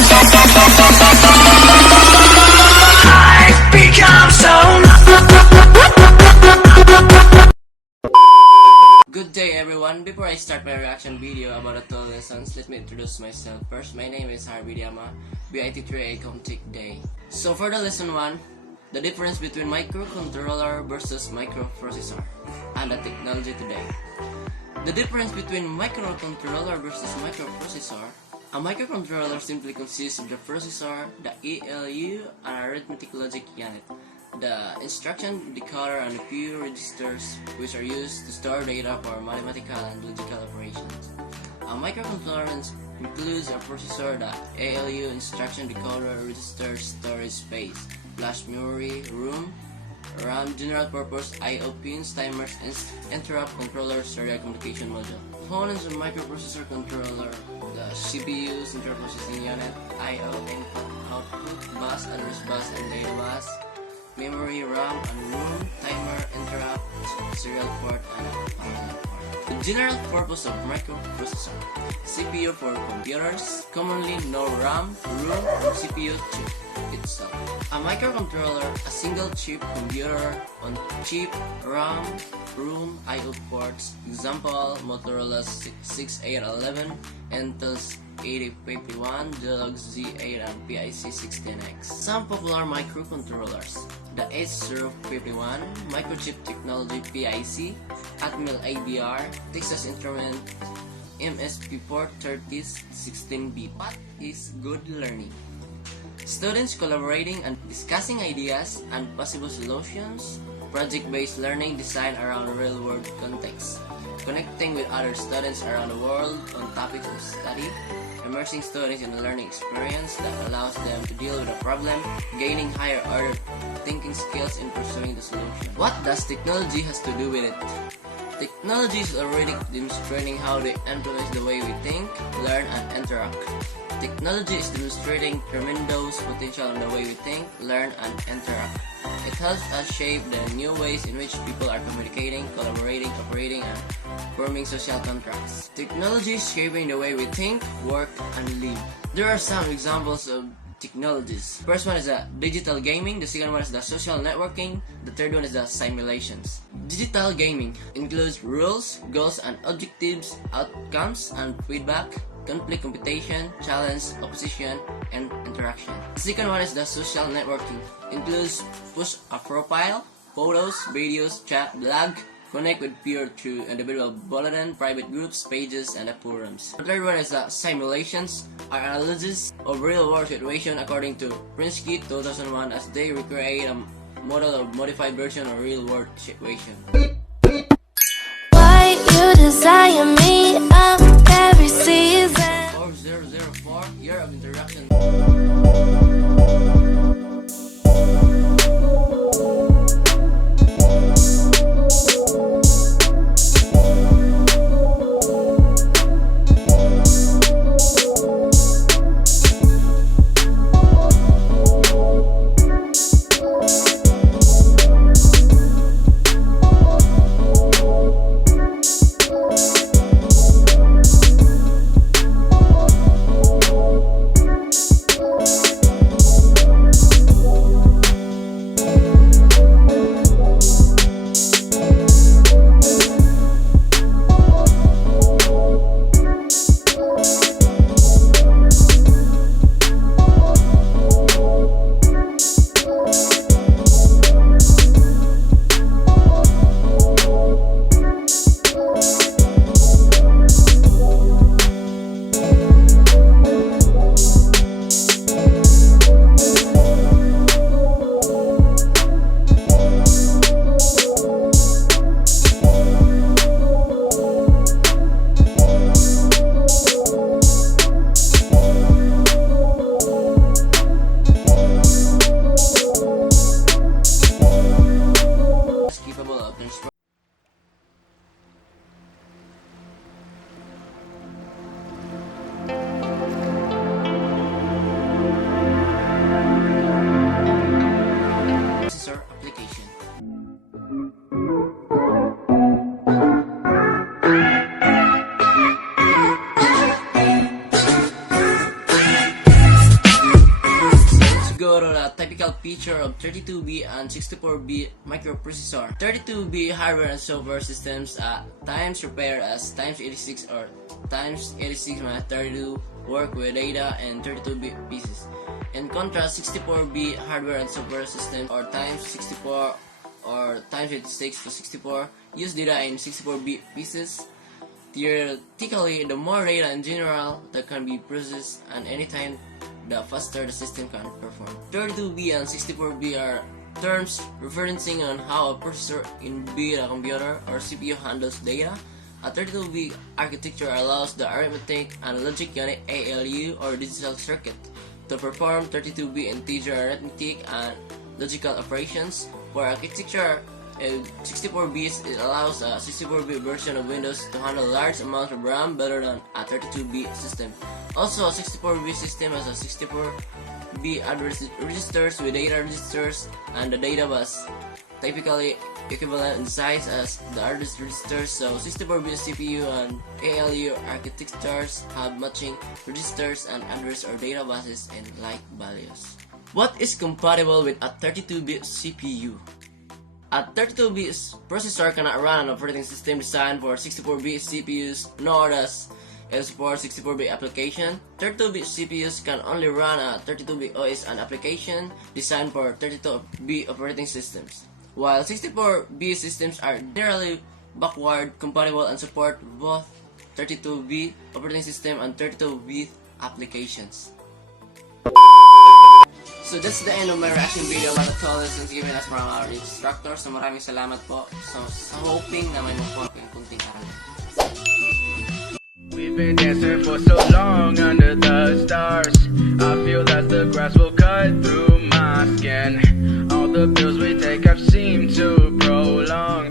I've become so Good day everyone. Before I start my reaction video about the 12 lessons, let me introduce myself. First, my name is Harvey Diama, BIT3A Comtech Day. So for the lesson 1, the difference between microcontroller versus microprocessor and the technology today. The difference between microcontroller versus microprocessor. A microcontroller simply consists of the processor, the ALU, and arithmetic logic unit, the instruction decoder, and a few registers which are used to store data for mathematical and logical operations. A microcontroller includes a processor, the ALU, instruction decoder, register, storage space, flash memory, room, RAM, general purpose I/O pins, timers, interrupt controller, serial communication module. Components of microprocessor controller: the CPU, central processing unit, I/O input, output, bus, address bus, and data bus, memory, RAM, and room, timer, interrupt, serial port, and power port. The general purpose of microprocessor: CPU for computers, commonly no RAM, room, or CPU chip itself. A microcontroller, a single chip computer on chip, RAM, room, I/O ports. Example: Motorola 6811, Intel's 8051, Dell Z8, and PIC 16X. Some popular microcontrollers: the H051, Microchip Technology PIC, Atmel ABR, Texas Instrument MSP430 16B. What is good learning? Students collaborating and discussing ideas and possible solutions. Project-based learning designed around real-world context. Connecting with other students around the world on topics of study. Immersing students in a learning experience that allows them to deal with a problem, gaining higher order thinking skills in pursuing the solution. What does technology has to do with it? Technology is already demonstrating how they influence the way we think, learn, and interact. Technology is demonstrating tremendous potential in the way we think, learn, and interact. It helps us shape the new ways in which people are communicating, collaborating, operating, and forming social contracts. Technology is shaping the way we think, work, and live. There are some examples of technologies. First one is the digital gaming, the second one is the social networking, the third one is the simulations. Digital gaming includes rules, goals and objectives, outcomes and feedback, conflict computation, challenge, opposition, and interaction. The second one is the social networking. Includes push a profile, photos, videos, chat, blog, connect with peers through individual bulletin, private groups, pages, and forums. The third one is the simulations, are analysis of real-world situation according to Prinsky 2001 as they recreate a model of modified version of real-world situation. Why you desire me of every season? 4004, year of introduction. feature of 32-bit and 64-bit microprocessor. 32-bit hardware and software systems times repair as times 86 or times 86 minus 32 work with data and 32-bit pieces. In contrast, 64-bit hardware and software systems or times 64 or times 86 to 64 use data in 64-bit pieces. Theoretically, the more data in general that can be processed and anytime, the faster the system can perform. 32-bit and 64-bit are terms referencing on how a processor in a computer or CPU handles data. A 32-bit architecture allows the arithmetic and logic unit ALU or digital circuit to perform 32-bit integer arithmetic and logical operations. For architecture, 64-bit, it allows a 64-bit version of Windows to handle large amounts of RAM better than a 32-bit system. Also, a 64-bit system has a 64-bit address registers with data registers and the data bus, typically equivalent in size as the address registers, so 64-bit CPU and ALU architectures have matching registers and address or data buses and like values. What is compatible with a 32-bit CPU? A 32-bit processor cannot run an operating system designed for 64-bit CPUs, nor does it support 64-bit application. 32-bit CPUs can only run a 32-bit OS and application designed for 32-bit operating systems, while 64-bit systems are generally backward compatible and support both 32-bit operating system and 32-bit applications. So that's the end of my reaction video about the 12 lessons given us from our instructor. So maraming salamat po. So hoping na may makuha ko yung kunting aral. We've been dancing for so long under the stars. I feel that the grass will cut through my skin. All the bills we take have seemed to prolong.